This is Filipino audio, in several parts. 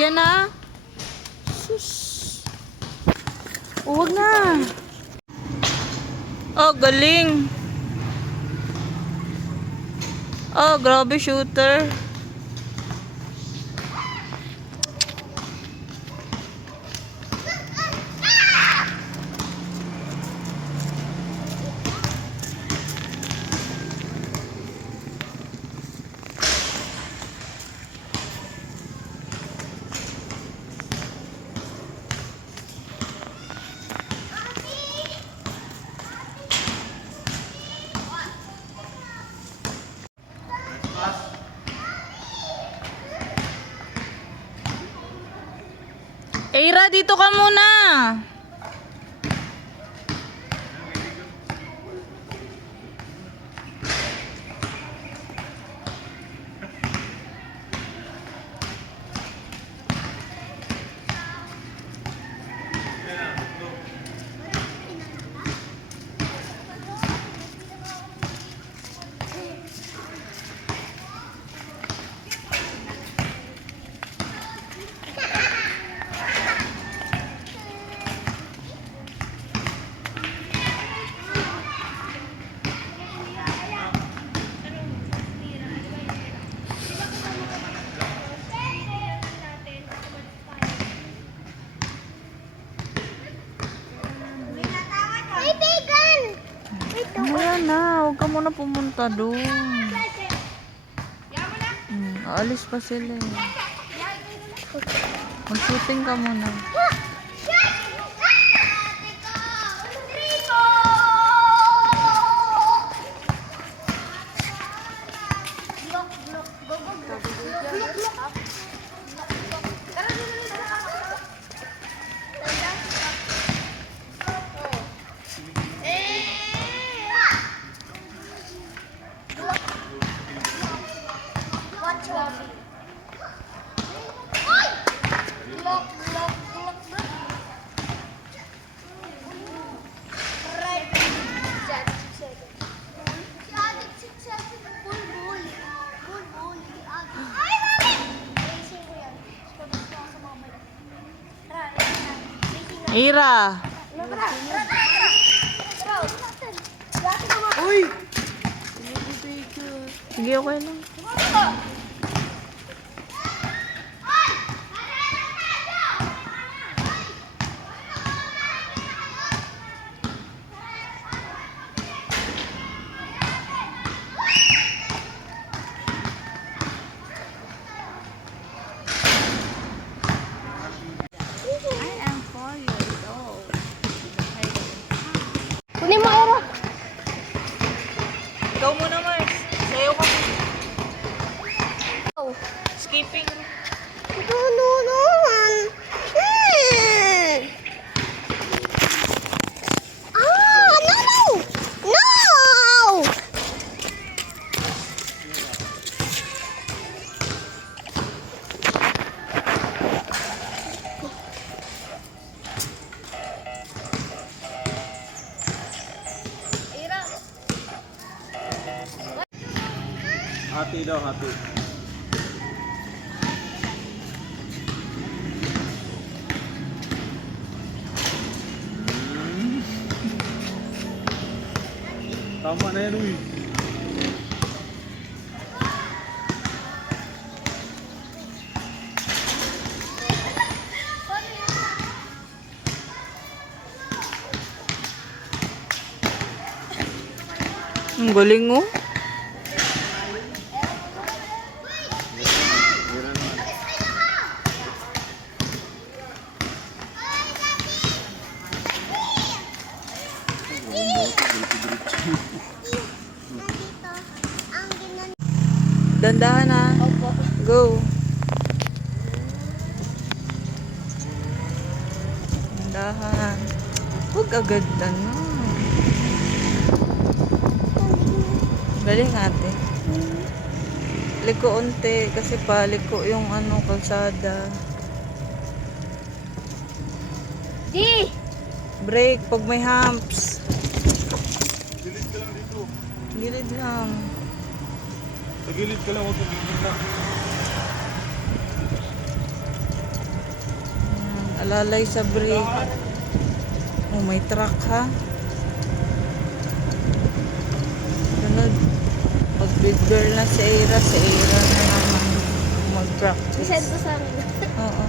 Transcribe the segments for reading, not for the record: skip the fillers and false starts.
Ayan na. Sus. Oh, wag na. Oh, galing. Oh, grabe shooter. Eira, dito ka muna. Ayan na, huwag ka muna pumunta doon. Aalis pa sila eh. Mag-shooting ka muna. Ira. Uy! Sige, okay lang. Kunin mo, Ira. Ikaw muna, Mars. Sayo ka muna. Oh. Skipping. No, no, no. Ah, no, no. No! Hati daw, hati. Tama na yan, uy. Ang galing oh. Dandahan na. Go. Dandahan. Huwag agad na. Galing ate. Liko unti kasi paliko yung ano kalsada. Di! Brake pag may humps. Gilid ka lang dito. Gilid lang. Sa gilid ka lang, huwag sa gilid lang. Alalay sa brake. Oh, may truck ha. Sunod. Pag big girl na si Aira na naman mag-practice. Send ko sa akin. Oo.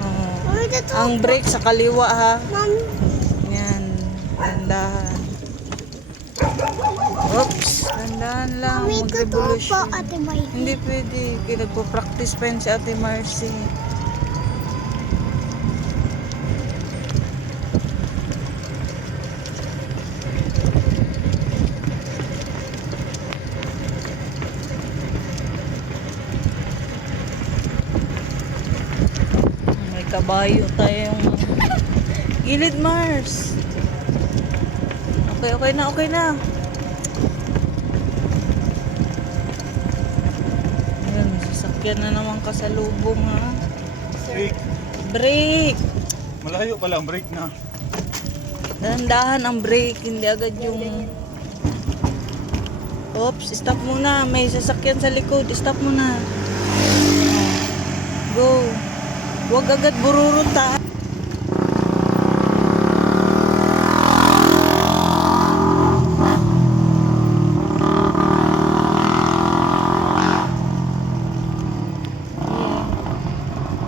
Oo. Mami, dito. Ang brake sa kaliwa ha. Mami. Yan. Dandahan. Oops. Dandahan lang. Mami, totoo po, Mag-revolution. Ate May. Hindi pwede. Nagpo-practice pa yun si Ate Marcy. May kabayo tayong gilid, Mars. Okay na, okay na. Ayan, may sasakyan na naman kasalubong ha. Brake. Brake! Malayo pa lang, brake na. Dahan-dahan ang brake, hindi agad yung... Oops, stop muna. May sasakyan sa likod. Stop muna. Go. Huwag agad bururot ha.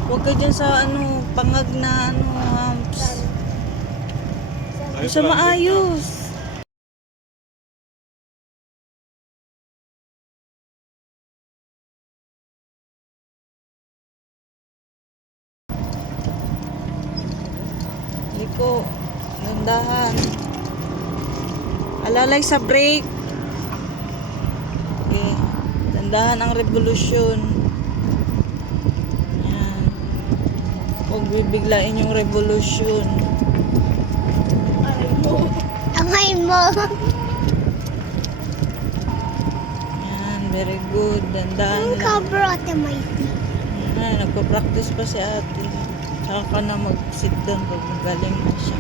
Huwag ka dyan sa ano, pangag na ano, humps. Hindi siya maayos. Liko, landahan. Alalay sa brake. Okay. Landahan ang revolusyon. Yan. Huwag bibiglain yung revolusyon. Angay mo. Yan, very good. Dandahan Ang lang. cover, Ate May. Yan, nagpa-practice pa si ate. Saka ka na mag-sit down pag magaling na siya.